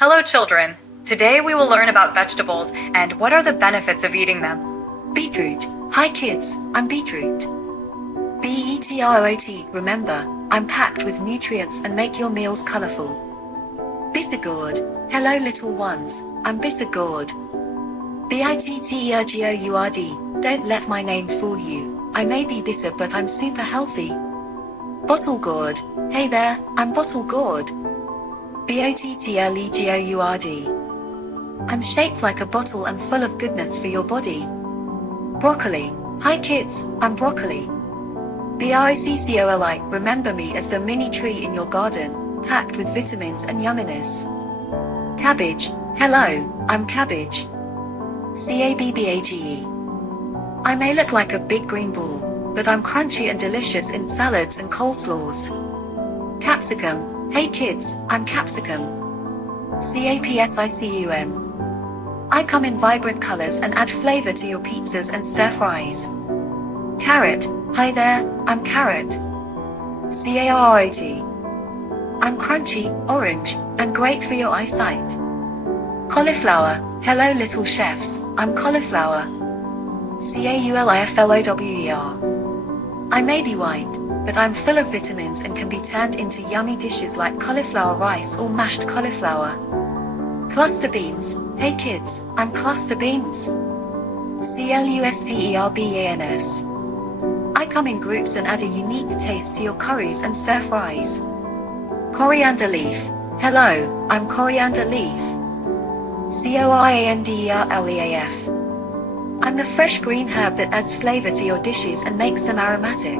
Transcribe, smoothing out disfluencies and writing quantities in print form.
Hello children! Today we will learn about vegetables and what are the benefits of eating them. Beetroot. Hi kids, I'm beetroot. B-E-T-R-O-T. Remember, I'm packed with nutrients and make your meals colorful. Bitter gourd. Hello little ones, I'm bitter gourd. B-I-T-T-E-R-G-O-U-R-D. Don't let my name fool you. I may be bitter but I'm super healthy. Bottle gourd. Hey there, I'm bottle gourd. B-O-T-T-L-E-G-O-U-R-D. I'm shaped like a bottle and full of goodness for your body. Broccoli. Hi kids, I'm broccoli. B-R-O-C-C-O-L-I. Remember me as the mini tree in your garden, packed with vitamins and yumminess. Cabbage. Hello, I'm cabbage. C-A-B-B-A-G-E. I may look like a big green ball, but I'm crunchy and delicious in salads and coleslaws. Capsicum. Hey kids, I'm capsicum. C-A-P-S-I-C-U-M. I come in vibrant colors and add flavor to your pizzas and stir fries. Carrot. Hi there, I'm carrot. C-A-R-R-O-T. I'm crunchy, orange, and great for your eyesight. Cauliflower. Hello little chefs, I'm cauliflower. C-A-U-L-I-F-L-O-W-E-R. I may be white, but I'm full of vitamins and can be turned into yummy dishes like cauliflower rice or mashed cauliflower. Cluster beans. Hey kids, I'm cluster beans. C-L-U-S-T-E-R-B-A-N-S. I come in groups and add a unique taste to your curries and stir fries. Coriander leaf. Hello, I'm coriander leaf. C-O-R-A-N-D-E-R-L-E-A-F. I'm the fresh green herb that adds flavor to your dishes and makes them aromatic.